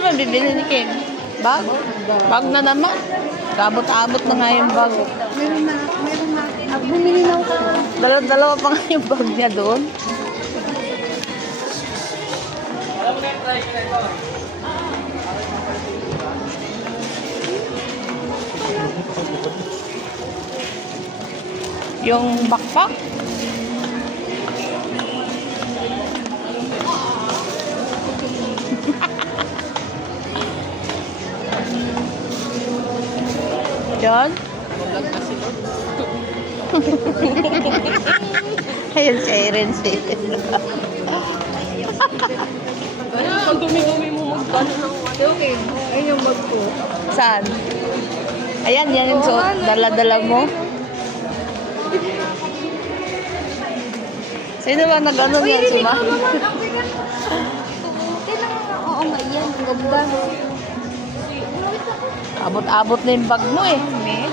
naman bibili ni Kim? Bag? Bag na naman. Kabot-abot na nga yung bag. Meron na. Bumili na ako. Dalawa pa nga yung bag niya doon. Yung backpack. Yan. Ayun si Erin si Pag gumi-gumi mo magkano ng okay. Ayun yung bag ko. Saan? Ayan, yan yung suot. Dala-dala mo. Sino ba nag-ano niyan? Si Ma? Oo nga yan. Ganda. Abot-abot na yung bag mo eh. May?